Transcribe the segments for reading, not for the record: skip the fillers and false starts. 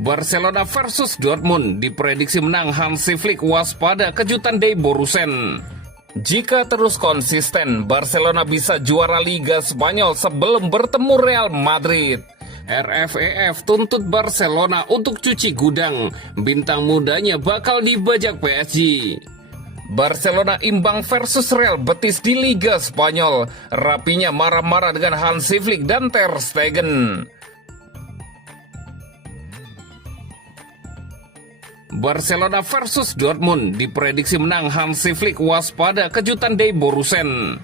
Barcelona versus Dortmund diprediksi menang. Hansi Flick waspada kejutan dari Borussen. Jika terus konsisten, Barcelona bisa juara Liga Spanyol sebelum bertemu Real Madrid. RFEF tuntut Barcelona untuk cuci gudang. Bintang mudanya bakal dibajak PSG. Barcelona imbang versus Real Betis di Liga Spanyol. Rapinya marah-marah dengan Hansi Flick dan Ter Stegen. Barcelona versus Dortmund diprediksi menang. Hansi Flick waspada kejutan dari Borussen.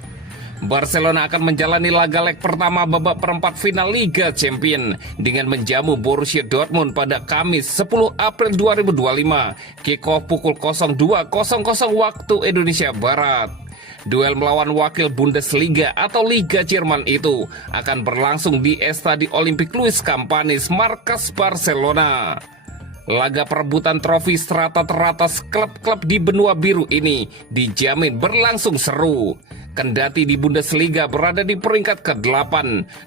Barcelona akan menjalani laga leg pertama babak perempat final Liga Champions dengan menjamu Borussia Dortmund pada Kamis 10 April 2025. Kick-off pukul 02.00 waktu Indonesia Barat. Duel melawan wakil Bundesliga atau Liga Jerman itu akan berlangsung di Estadi Olympic Luis Campanis, markas Barcelona. Laga perebutan trofi strata teratas klub-klub di benua biru ini dijamin berlangsung seru. Kendati di Bundesliga berada di peringkat ke-8,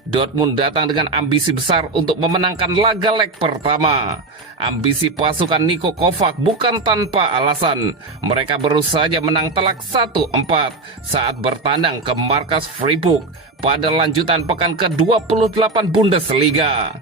Dortmund datang dengan ambisi besar untuk memenangkan laga leg pertama. Ambisi pasukan Niko Kovac bukan tanpa alasan. Mereka baru saja menang telak 1-4 saat bertandang ke markas Freiburg pada lanjutan pekan ke-28 Bundesliga.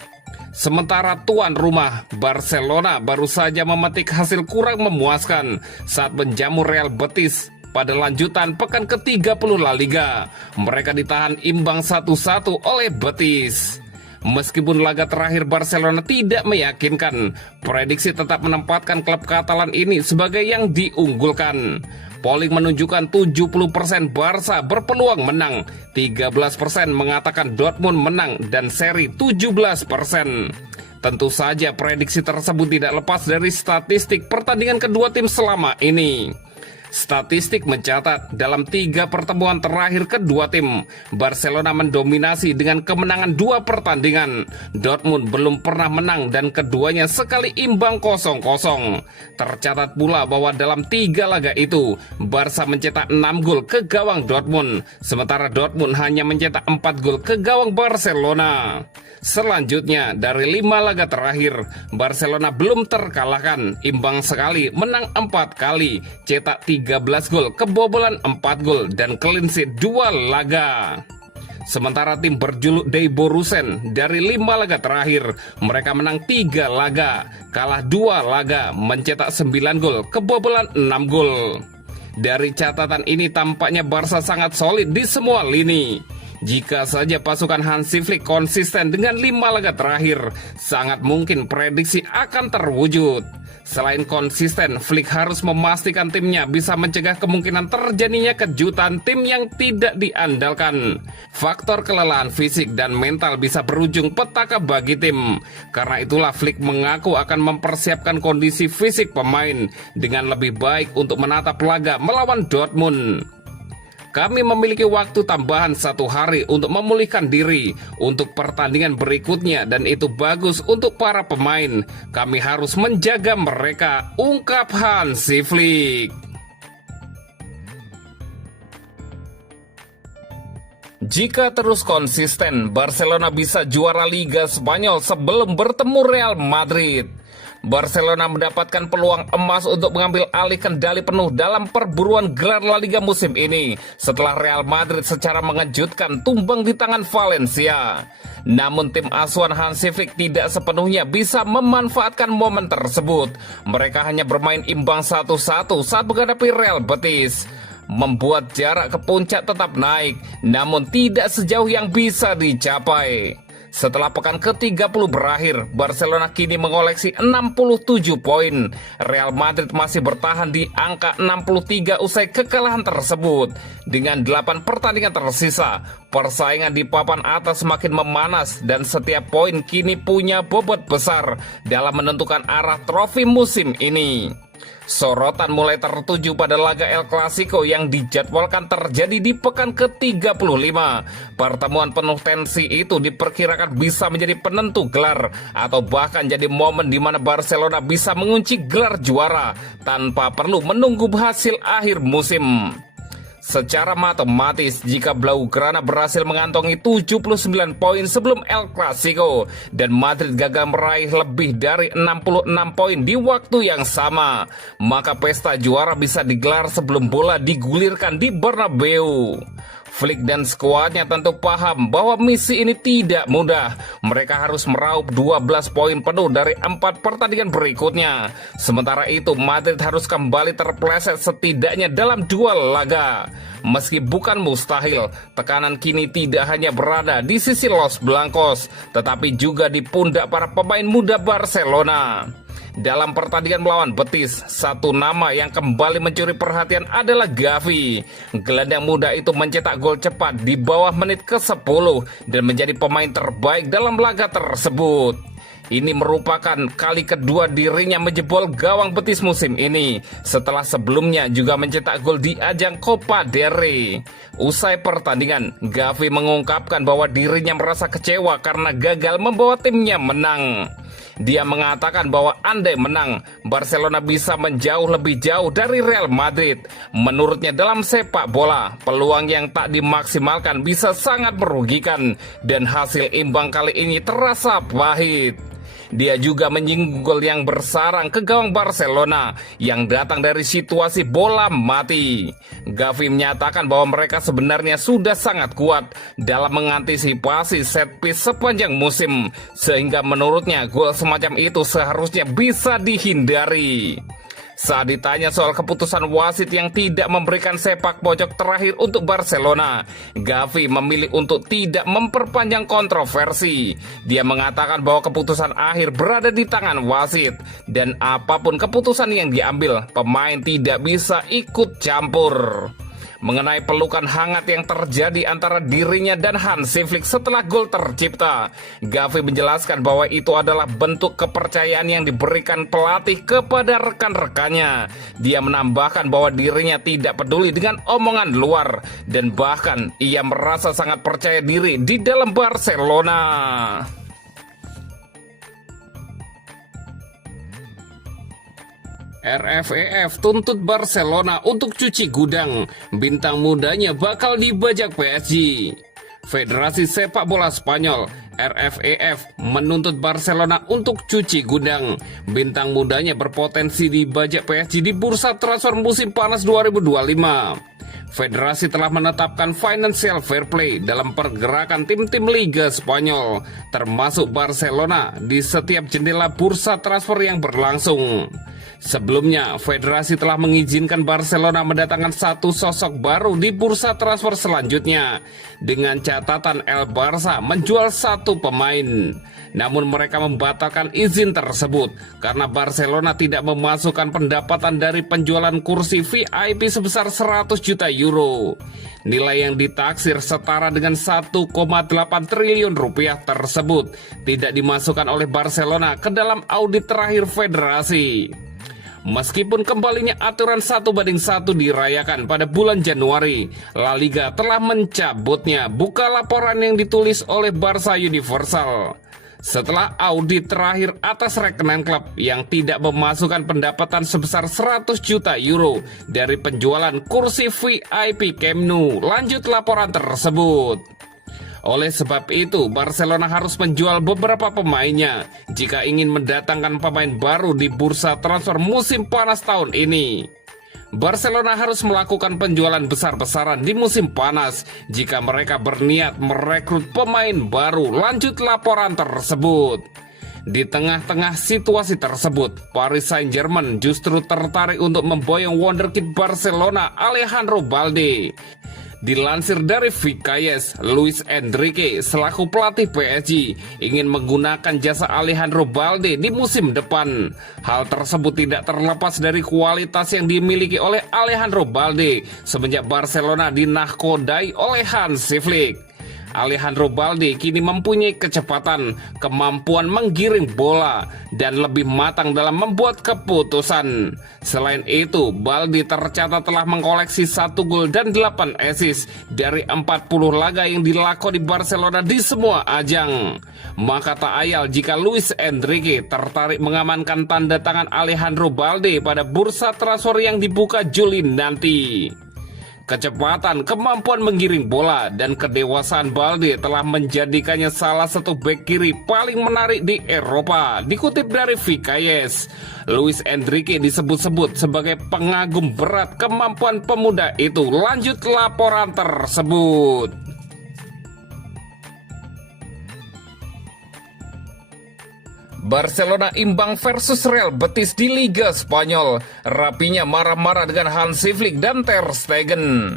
Sementara tuan rumah Barcelona baru saja memetik hasil kurang memuaskan saat menjamu Real Betis pada lanjutan pekan ke-30 La Liga. Mereka ditahan imbang 1-1 oleh Betis. Meskipun laga terakhir Barcelona tidak meyakinkan, prediksi tetap menempatkan klub Katalan ini sebagai yang diunggulkan. Polling menunjukkan 70% Barca berpeluang menang, 13% mengatakan Dortmund menang, dan seri 17%. Tentu saja prediksi tersebut tidak lepas dari statistik pertandingan kedua tim selama ini. Statistik mencatat dalam 3 pertemuan terakhir kedua tim, Barcelona mendominasi dengan kemenangan 2 pertandingan. Dortmund belum pernah menang dan keduanya sekali imbang 0-0. Tercatat pula bahwa dalam 3 laga itu, Barca mencetak 6 gol ke gawang Dortmund, sementara Dortmund hanya mencetak 4 gol ke gawang Barcelona. Selanjutnya, dari 5 laga terakhir, Barcelona belum terkalahkan, imbang sekali, menang 4 kali, cetak 13 gol, kebobolan 4 gol, dan clean sheet 2 laga. Sementara tim berjuluk Die Borussen, dari 5 laga terakhir, mereka menang 3 laga, kalah 2 laga, mencetak 9 gol, kebobolan 6 gol. Dari catatan ini tampaknya Barca sangat solid di semua lini. Jika saja pasukan Hansi Flick konsisten dengan 5 laga terakhir, sangat mungkin prediksi akan terwujud. Selain konsisten, Flick harus memastikan timnya bisa mencegah kemungkinan terjadinya kejutan tim yang tidak diandalkan. Faktor kelelahan fisik dan mental bisa berujung petaka bagi tim. Karena itulah Flick mengaku akan mempersiapkan kondisi fisik pemain dengan lebih baik untuk menatap laga melawan Dortmund. Kami memiliki waktu tambahan 1 hari untuk memulihkan diri untuk pertandingan berikutnya dan itu bagus untuk para pemain. Kami harus menjaga mereka, ungkap Hansi Flick. Jika terus konsisten, Barcelona bisa juara Liga Spanyol sebelum bertemu Real Madrid. Barcelona mendapatkan peluang emas untuk mengambil alih kendali penuh dalam perburuan gelar La Liga musim ini setelah Real Madrid secara mengejutkan tumbang di tangan Valencia. Namun tim asuhan Hansi Flick tidak sepenuhnya bisa memanfaatkan momen tersebut. Mereka hanya bermain imbang 1-1 saat menghadapi Real Betis, membuat jarak ke puncak tetap naik, namun tidak sejauh yang bisa dicapai. Setelah pekan ke-30 berakhir, Barcelona kini mengoleksi 67 poin. Real Madrid masih bertahan di angka 63 usai kekalahan tersebut. Dengan 8 pertandingan tersisa, persaingan di papan atas semakin memanas dan setiap poin kini punya bobot besar dalam menentukan arah trofi musim ini. Sorotan mulai tertuju pada laga El Clasico yang dijadwalkan terjadi di pekan ke-35. Pertemuan penuh tensi itu diperkirakan bisa menjadi penentu gelar atau bahkan jadi momen di mana Barcelona bisa mengunci gelar juara tanpa perlu menunggu hasil akhir musim. Secara matematis, jika Blaugrana berhasil mengantongi 79 poin sebelum El Clasico dan Madrid gagal meraih lebih dari 66 poin di waktu yang sama, maka pesta juara bisa digelar sebelum bola digulirkan di Bernabeu. Flick dan skuadnya tentu paham bahwa misi ini tidak mudah. Mereka harus meraup 12 poin penuh dari 4 pertandingan berikutnya. Sementara itu, Madrid harus kembali terpleset setidaknya dalam 2 laga. Meski bukan mustahil, tekanan kini tidak hanya berada di sisi Los Blancos, tetapi juga di pundak para pemain muda Barcelona. Dalam pertandingan melawan Betis, satu nama yang kembali mencuri perhatian adalah Gavi. Gelandang muda itu mencetak gol cepat di bawah menit ke-10 dan menjadi pemain terbaik dalam laga tersebut. Ini merupakan kali kedua dirinya menjebol gawang Betis musim ini, setelah sebelumnya juga mencetak gol di ajang Copa del Rey. Usai pertandingan, Gavi mengungkapkan bahwa dirinya merasa kecewa karena gagal membawa timnya menang. Dia mengatakan bahwa andai menang, Barcelona bisa menjauh lebih jauh dari Real Madrid. Menurutnya dalam sepak bola, peluang yang tak dimaksimalkan bisa sangat merugikan dan hasil imbang kali ini terasa pahit. Dia juga menyinggung gol yang bersarang ke gawang Barcelona yang datang dari situasi bola mati. Gavi menyatakan bahwa mereka sebenarnya sudah sangat kuat dalam mengantisipasi set piece sepanjang musim, sehingga menurutnya gol semacam itu seharusnya bisa dihindari. Saat ditanya soal keputusan wasit yang tidak memberikan sepak pojok terakhir untuk Barcelona, Gavi memilih untuk tidak memperpanjang kontroversi. Dia mengatakan bahwa keputusan akhir berada di tangan wasit, dan apapun keputusan yang diambil, pemain tidak bisa ikut campur. Mengenai pelukan hangat yang terjadi antara dirinya dan Hansi Flick setelah gol tercipta, Gavi menjelaskan bahwa itu adalah bentuk kepercayaan yang diberikan pelatih kepada rekan-rekannya. Dia menambahkan bahwa dirinya tidak peduli dengan omongan luar, dan bahkan ia merasa sangat percaya diri di dalam Barcelona. RFEF tuntut Barcelona untuk cuci gudang, bintang mudanya bakal dibajak PSG. Federasi Sepak Bola Spanyol RFEF menuntut Barcelona untuk cuci gudang, bintang mudanya berpotensi dibajak PSG di bursa transfer musim panas 2025. Federasi telah menetapkan financial fair play dalam pergerakan tim-tim Liga Spanyol, termasuk Barcelona, di setiap jendela bursa transfer yang berlangsung. Sebelumnya, federasi telah mengizinkan Barcelona mendatangkan satu sosok baru di bursa transfer selanjutnya, dengan catatan El Barça menjual satu pemain. Namun mereka membatalkan izin tersebut karena Barcelona tidak memasukkan pendapatan dari penjualan kursi VIP sebesar 100 juta euro. Nilai yang ditaksir setara dengan 1,8 triliun rupiah tersebut tidak dimasukkan oleh Barcelona ke dalam audit terakhir federasi. Meskipun kembalinya aturan 1:1 dirayakan pada bulan Januari, La Liga telah mencabutnya. Buka laporan yang ditulis oleh Barça Universal. Setelah audit terakhir atas rekening klub yang tidak memasukkan pendapatan sebesar 100 juta euro dari penjualan kursi VIP Camp Nou, lanjut laporan tersebut. Oleh sebab itu, Barcelona harus menjual beberapa pemainnya jika ingin mendatangkan pemain baru di bursa transfer musim panas tahun ini. Barcelona harus melakukan penjualan besar-besaran di musim panas jika mereka berniat merekrut pemain baru, lanjut laporan tersebut. Di tengah-tengah situasi tersebut, Paris Saint-Germain justru tertarik untuk memboyong wonderkid Barcelona Alejandro Balde. Dilansir dari Vicayes, Luis Enrique selaku pelatih PSG ingin menggunakan jasa Alejandro Balde di musim depan. Hal tersebut tidak terlepas dari kualitas yang dimiliki oleh Alejandro Balde semenjak Barcelona dinahkodai oleh Hansi Flick. Alejandro Balde kini mempunyai kecepatan, kemampuan menggiring bola, dan lebih matang dalam membuat keputusan. Selain itu, Balde tercatat telah mengkoleksi 1 gol dan 8 assist dari 40 laga yang dilakoni Barcelona di semua ajang. Maka tak ayal jika Luis Enrique tertarik mengamankan tanda tangan Alejandro Balde pada bursa transfer yang dibuka Juli nanti. Kecepatan, kemampuan menggiring bola, dan kedewasaan Balde telah menjadikannya salah satu bek kiri paling menarik di Eropa. Dikutip dari VKS, Luis Enrique disebut-sebut sebagai pengagum berat kemampuan pemuda itu. Lanjut laporan tersebut. Barcelona imbang versus Real Betis di Liga Spanyol. Rapinya marah-marah dengan Hansi Flick dan Ter Stegen.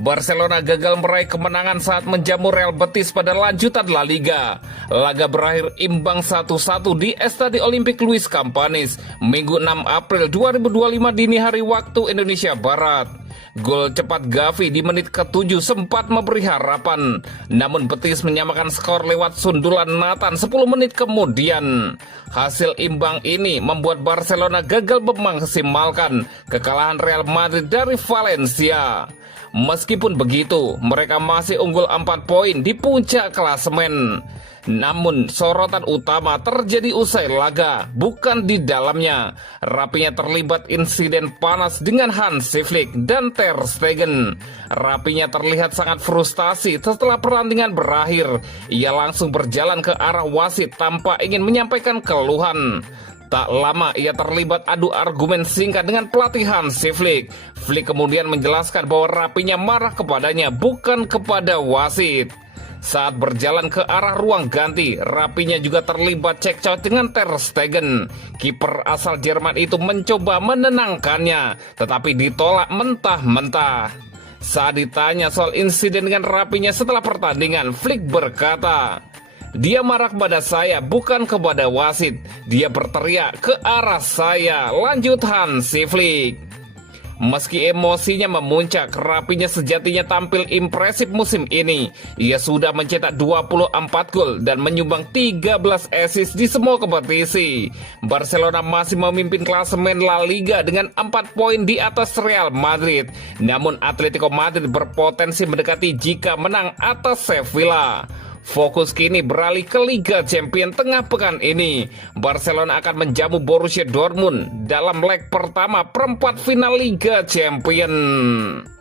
Barcelona gagal meraih kemenangan saat menjamu Real Betis pada lanjutan La Liga. Laga berakhir imbang 1-1 di Estadio Olympic Luis Campanis, Minggu 6 April 2025 dini hari waktu Indonesia Barat. Gol cepat Gavi di menit ke-7 sempat memberi harapan, namun Betis menyamakan skor lewat sundulan Nathan 10 menit kemudian. Hasil imbang ini membuat Barcelona gagal memaksimalkan kekalahan Real Madrid dari Valencia. Meskipun begitu, mereka masih unggul 4 poin di puncak klasemen. Namun sorotan utama terjadi usai laga, bukan di dalamnya. Rapinya terlibat insiden panas dengan Hansi Flick dan Ter Stegen. Rapinya terlihat sangat frustasi setelah pertandingan berakhir. Ia langsung berjalan ke arah wasit tanpa ingin menyampaikan keluhan. Tak lama ia terlibat adu argumen singkat dengan pelatih Hansi Flick. Flick kemudian menjelaskan bahwa Rapinya marah kepadanya, bukan kepada wasit. Saat berjalan ke arah ruang ganti, Rapinya juga terlibat cekcok dengan Ter Stegen. Kiper asal Jerman itu mencoba menenangkannya, tetapi ditolak mentah-mentah. Saat ditanya soal insiden dengan Rapinya setelah pertandingan, Flick berkata, "Dia marah kepada saya, bukan kepada wasit. Dia berteriak ke arah saya," lanjut Hansi Flick. Meski emosinya memuncak, Rapinya sejatinya tampil impresif musim ini. Ia sudah mencetak 24 gol dan menyumbang 13 assist di semua kompetisi. Barcelona masih memimpin klasemen La Liga dengan 4 poin di atas Real Madrid. Namun Atletico Madrid berpotensi mendekati jika menang atas Sevilla. Fokus kini beralih ke Liga Champions tengah pekan ini. Barcelona akan menjamu Borussia Dortmund dalam leg pertama perempat final Liga Champions.